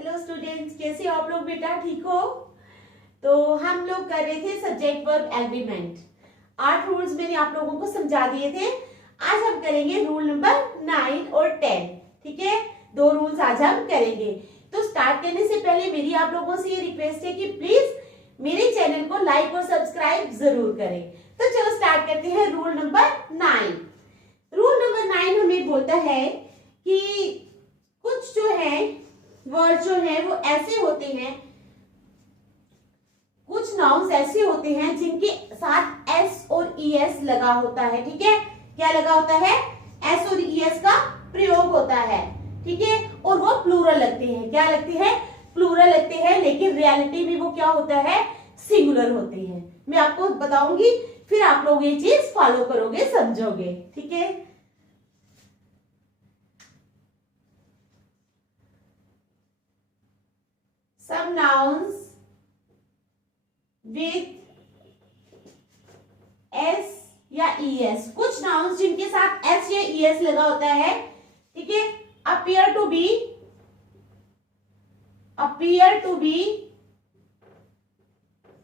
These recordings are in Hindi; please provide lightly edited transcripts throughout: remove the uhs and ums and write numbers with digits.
हेलो स्टूडेंट्स, कैसे हो आप लोग बेटा? ठीक हो? तो हम लोग कर रहे थे सब्जेक्ट वर्ब एग्रीमेंट। 8 रूल्स मैंने आप लोगों को समझा दिए थे। आज हम करेंगे रूल नंबर 9 और 10। ठीक है, 2 रूल्स आज हम करेंगे। तो स्टार्ट करने से पहले मेरी आप लोगों से ये रिक्वेस्ट है कि प्लीज मेरे चैनल को लाइक और सब्सक्राइब जरूर करें। तो चलो स्टार्ट करते हैं रूल नंबर 9। रूल नंबर 9 हमें बोलता है कि कुछ जो है वर्ड जो है वो ऐसे होते हैं, कुछ नाउन्स ऐसे होते हैं जिनके साथ एस और ईएस लगा होता है। ठीक है, क्या लगा होता है? एस और ईएस का प्रयोग होता है। ठीक है, और वो प्लूरल लगते हैं। क्या लगते हैं? प्लूरल लगते हैं, लेकिन रियलिटी में वो क्या होता है? सिंगुलर होते हैं। मैं आपको बताऊंगी, फिर आप लोग ये चीज फॉलो करोगे, समझोगे। ठीक है, some nouns with s या es, कुछ नाउन्स जिनके साथ s या es लगा होता है। ठीक है, appear to be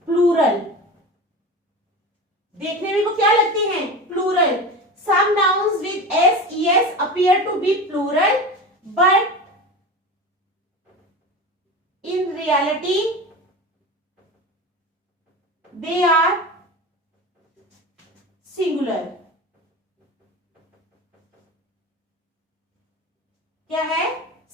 plural, देखने में वो क्या लगते हैं? Plural. some nouns with s es appear to be plural but in reality they are singular। क्या है?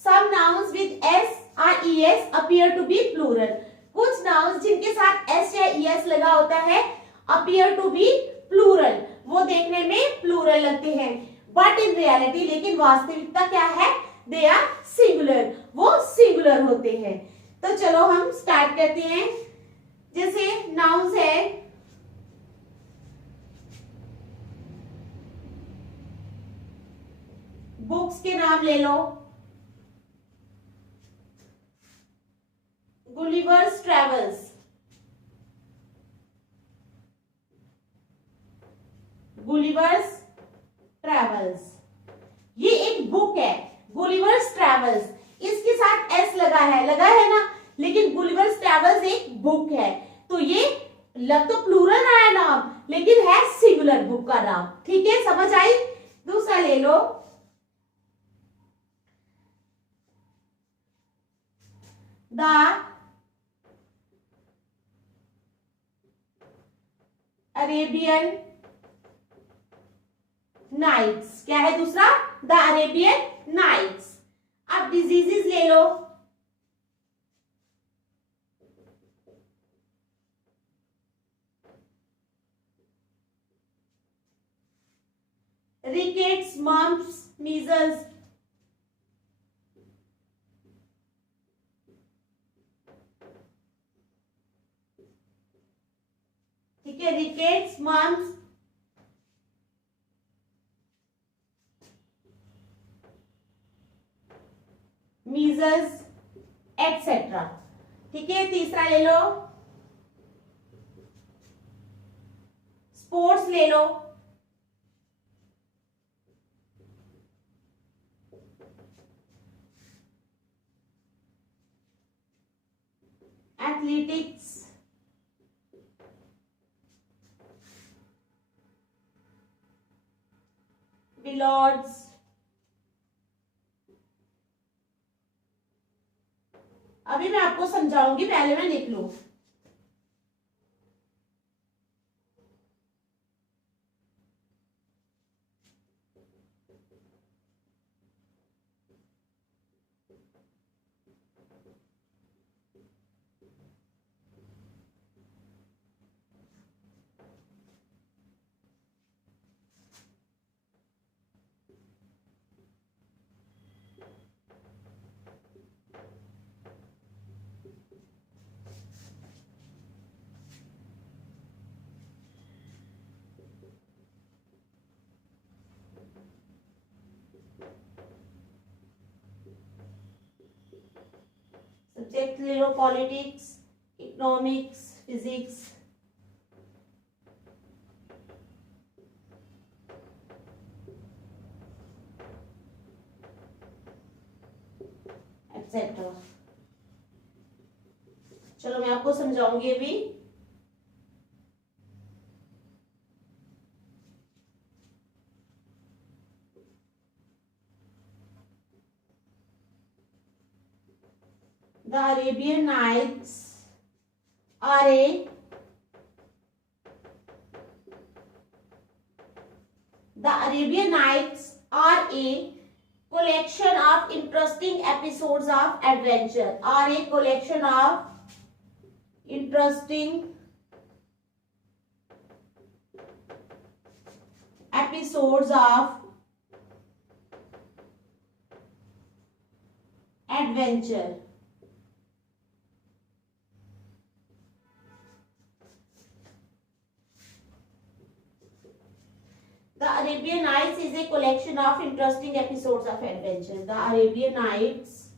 some nouns with s or es appear to be plural, कुछ nouns जिनके साथ s या es लगा होता है appear to be plural, वो देखने में प्लूरल लगते हैं, but in reality, लेकिन वास्तविकता क्या है? they are singular, वो सिंगुलर होते हैं। तो चलो हम स्टार्ट करते हैं। जैसे नाउन्स है, बुक्स के नाम ले लो। गुलिवर्स ट्रेवल्स, गुलिवर्स ट्रेवल्स, ये एक बुक है। गुलिवर्स ट्रेवल्स, इसके साथ एस लगा है ना, लेकिन गुलिवर्स ट्रेवल्स एक बुक है, तो ये लग तो प्लूरल आया नाम, लेकिन है सिंगुलर बुक का नाम। ठीक है, समझ आई? दूसरा ले लो, द अरेबियन नाइट्स। क्या है दूसरा? The Arabian nights. अब डिजीजेस ले लो, रिकेट्स, मम्प्स, मीजल्स। ठीक है, रिकेट्स, मम्प्स, मीजल्स एटसेट्रा। ठीक है, तीसरा ले लो, स्पोर्ट्स ले लो, एथलेटिक्स, बिलॉर्ड्स। अभी मैं आपको समझाऊंगी, पहले मैं लिख लूं। सब्जेक्ट ले लो, पॉलिटिक्स, इकोनॉमिक्स, फिजिक्स, एक्सेट्रा। चलो मैं आपको समझाऊंगी अभी। The Arabian Nights are a collection of interesting episodes of adventure. Are a collection of interesting episodes of adventure. The Arabian Nights is a collection of interesting episodes of adventure. The Arabian Nights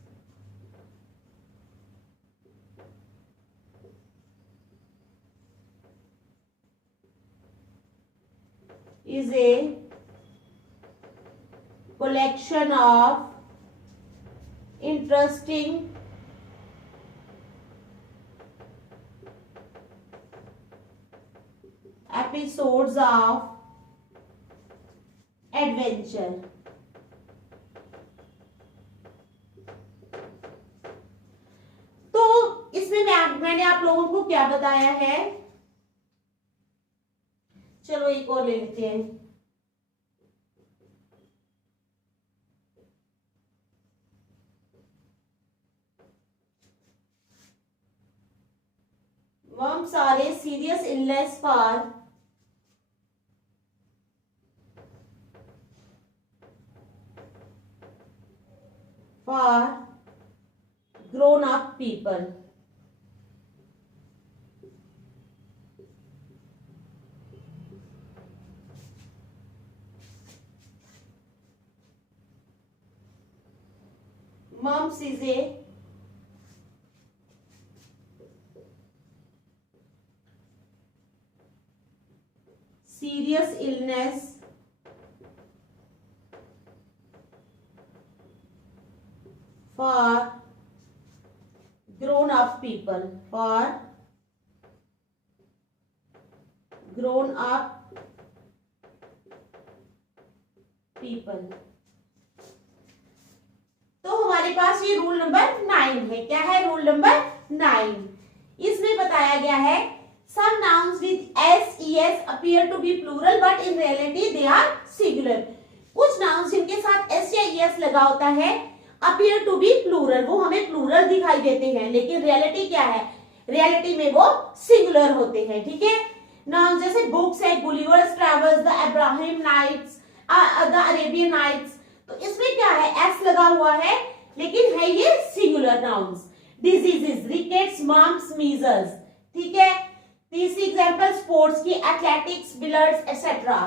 is a collection of interesting episodes of adventure. तो इसमें मैंने आप लोगों को क्या बताया है, चलो एक और ले लेते हैं। Worms are a serious illness for grown up people. Mumps is a serious illness for grown up people, for grown up people। तो हमारे पास ये रूल नंबर 9 है। क्या है रूल नंबर 9? इसमें बताया गया है some nouns with s es appear to be plural but in reality they are singular। कुछ nouns जिनके साथ s या es लगा होता है appear to be plural, वो हमें plural दिखाई देते हैं, लेकिन reality क्या है, reality में वो singular होते हैं। ठीक है, नाउन जैसे बुक्स है, Gulliver's travels, the Abraham knights, the Arabian nights, तो इसमें क्या है एस लगा हुआ है लेकिन है ये singular nouns. Diseases rickets, mumps, measles. ठीक है, तीसरी एग्जांपल स्पोर्ट्स की एथलेटिक्स, बिलियर्ड्स एटसेट्रा।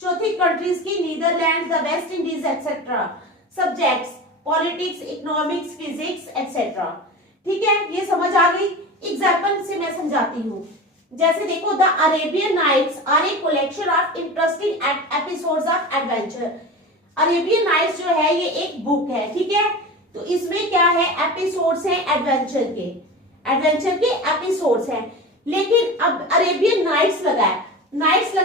चौथी कंट्रीज की Netherland, the West Indies etcetera. Subjects politics, economics, physics etcetera. ठीक है, ये समझ आ गई। एग्जांपल से मैं समझाती हूँ। जैसे देखो, the Arabian Nights are a collection of interesting episodes of adventure. Arabian Nights जो है ये एक बुक है। ठीक है, तो इसमें क्या है, एपिसोड्स हैं एडवेंचर के एपिसोड्स हैं। लेकिन अब अरेबियन नाइट्स लगा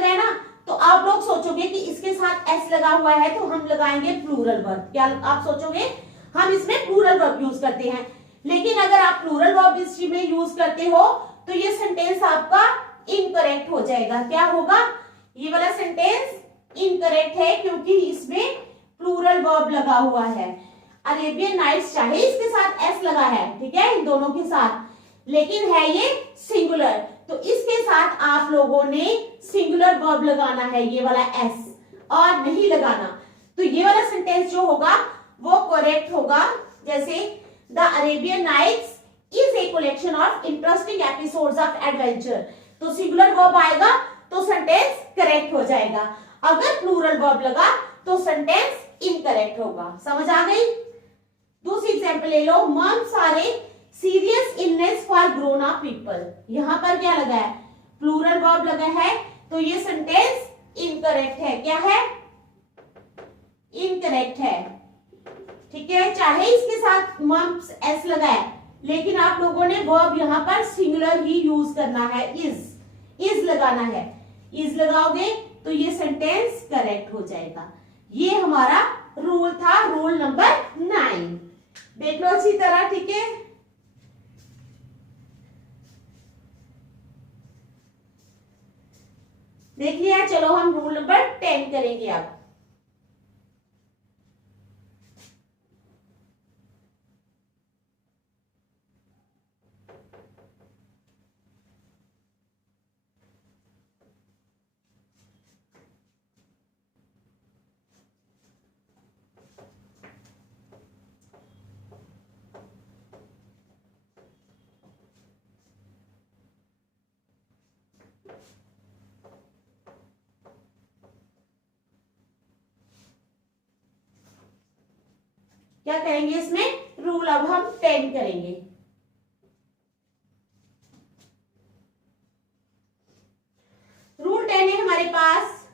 है ना, तो आप लोग सोचोगे कि इसके साथ एस लगा हुआ है तो हम लगाएंगे प्लूरल वर्ब। क्या आप सोचोगे, हम इसमें प्लूरल वर्ब यूज करते हैं। लेकिन अगर आप प्लूरल वर्ब इसमें यूज करते हो तो ये सेंटेंस आपका इनकरेक्ट हो जाएगा। क्या होगा, ये वाला सेंटेंस इनकरेक्ट है क्योंकि इसमें प्लूरल वर्ब लगा हुआ है। अरेबियन नाइट्स चाहे इसके साथ एस लगा है, ठीक है, इन दोनों के साथ, लेकिन है ये सिंगुलर, तो इसके साथ आप लोगों ने सिंगुलर वर्ब लगाना है, ये वाला एस, और नहीं लगाना। तो ये वाला सेंटेंस जो होगा वो करेक्ट होगा। जैसे the Arabian Nights is a collection of interesting episodes of adventure, तो सिंगुलर वर्ब आएगा तो सेंटेंस करेक्ट हो जाएगा। अगर प्लूरल वर्ब लगा तो सेंटेंस इनकरेक्ट होगा। समझ आ गई? दूसरी एग्जांपल ले लो, mumps are a serious illness for grown up people. यहां पर क्या लगा है, प्लूरल वर्ब लगा है, तो ये सेंटेंस इनकरेक्ट है। क्या है, इनकरेक्ट है। ठीक है, चाहे इसके साथ मम्स एस लगा है लेकिन आप लोगों ने वर्ब यहाँ पर सिंगुलर ही यूज करना है, इज लगाना है। इज लगाओगे तो ये सेंटेंस करेक्ट हो जाएगा। ये हमारा रूल था, रूल नंबर 9। देख लो अच्छी तरह, ठीक है। देख लिया, चलो हम रूल नंबर 10 करेंगे अब। क्या करेंगे इसमें, रूल अब हम 10 करेंगे। रूल 10 है हमारे पास,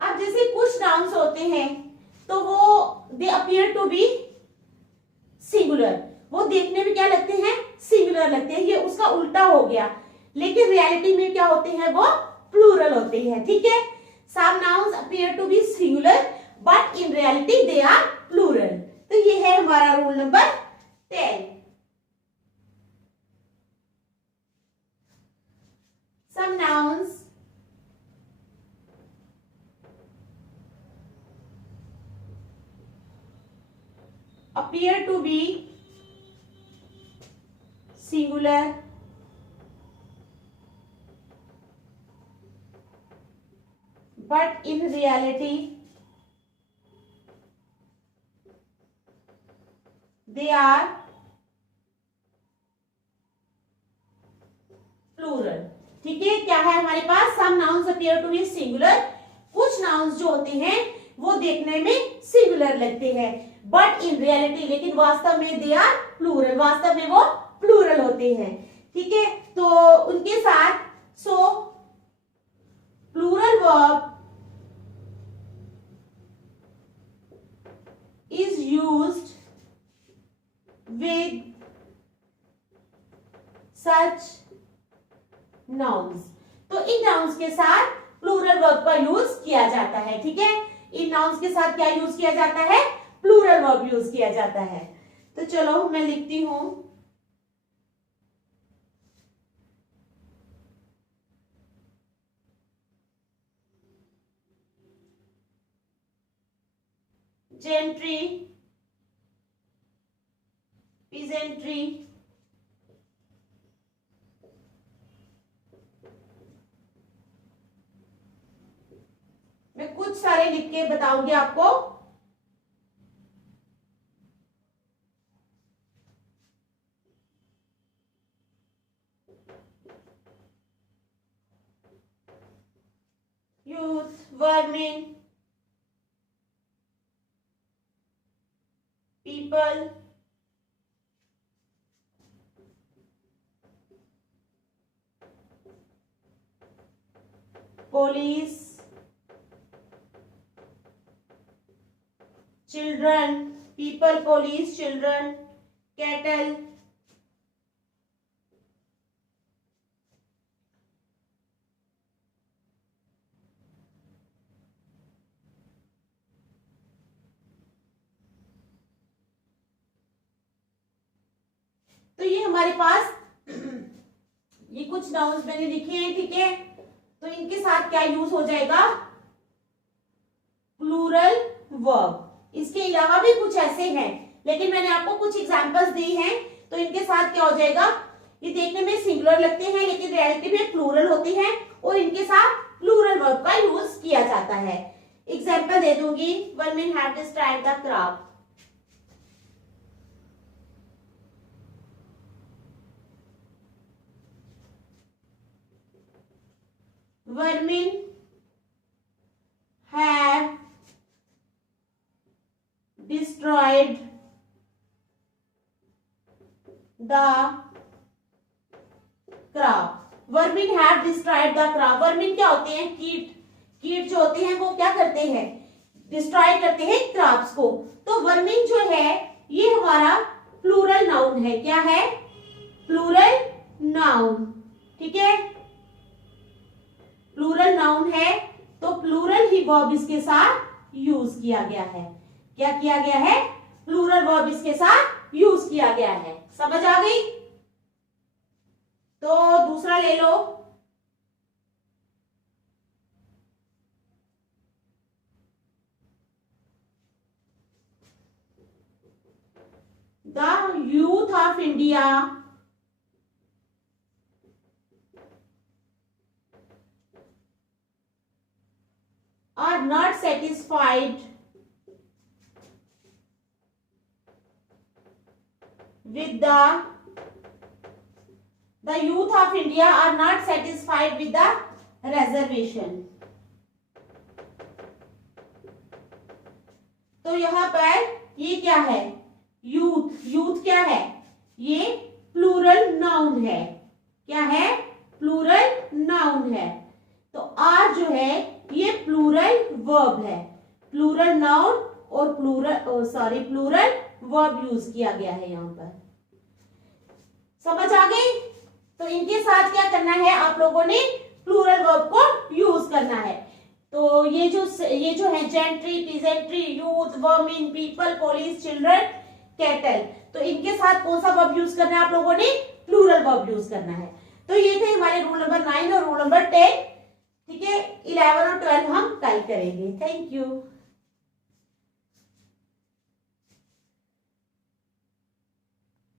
अब जैसे कुछ नाउन्स होते हैं तो वो they appear to be singular, वो देखने में क्या लगते हैं, सिंगुलर लगते हैं, ये उसका उल्टा हो गया। लेकिन रियलिटी में क्या होते हैं, वो प्लूरल होते हैं, ठीक है। Some nouns appear to be singular but in reality they are plural. तो ये है हमारा rule number 10। Some nouns appear to be singular but in reality they are plural। ठीक है, क्या है हमारे पास, some nouns appear to be singular, कुछ nouns जो होते हैं वो देखने में सिंगुलर लगते हैं, बट इन रियलिटी, लेकिन वास्तव में दे आर प्लूरल, वास्तव में वो प्लूरल होते हैं, ठीक है। तो उनके साथ so plural verb is used with such nouns. तो इन नाउन्स के साथ प्लूरल वर्ब का यूज किया जाता है, ठीक है। इन नाउन्स के साथ क्या यूज किया जाता है, प्लूरल वर्ब यूज किया जाता है। तो चलो मैं लिखती हूं, जेंट्री, पीजेंट्री, मैं कुछ सारे लिख के बताऊंगी आपको। Youth, vermin, people, police, children, people, police, children, cattle, तो ये हमारे पास ये कुछ नाउन्स मैंने लिखे हैं, ठीक है। तो इनके साथ क्या यूज हो जाएगा, प्लूरल वर्ब। इसके अलावा भी कुछ ऐसे हैं, लेकिन मैंने आपको कुछ एग्जांपल्स दी हैं। तो इनके साथ क्या हो जाएगा, ये देखने में सिंगुलर लगते हैं लेकिन रियलिटी में प्लूरल होते हैं, और इनके साथ प्लूरल वर्ब का यूज किया जाता है। एग्जाम्पल दे दूंगी, vermin have described the crop. Vermin have destroyed the crop। Vermin have destroyed the crop। Vermin क्या होते हैं, कीट। कीट जो होते हैं वो क्या करते हैं, डिस्ट्रॉय करते हैं क्रॉप्स को। तो वर्मिंग जो है ये हमारा प्लूरल नाउन है। क्या है, प्लूरल नाउन, ठीक है, प्लूरल नाउन है, तो प्लूरल ही वर्ब इसके साथ यूज किया गया है। क्या किया गया है, प्लूरल वर्ब इसके साथ यूज किया गया है। समझ आ गई? तो दूसरा ले लो, the youth of India are not satisfied with the youth of India are not satisfied with the reservation। तो यहाँ पर ये क्या है, यूथ, यूथ क्या है, ये प्लूरल नाउन है। क्या है, प्लूरल नाउन है। तो आर जो है ये प्लूरल वर्ब है। प्लूरल नाउन और प्लूरल वर्ब यूज किया गया है यहाँ पर। समझ आ गई? तो इनके साथ क्या करना है, आप लोगों ने प्लूरल वर्ब को यूज करना है। तो ये जो है gentry, peasantry, youth, vermin, people, police, children, cattle, तो इनके साथ कौन सा वर्ब यूज करना है, आप लोगों ने प्लूरल वर्ब यूज करना है। तो ये थे हमारे रूल नंबर 9 और रूल नंबर 10। ठीक है, 11 और 12 हम कल करेंगे। Thank you.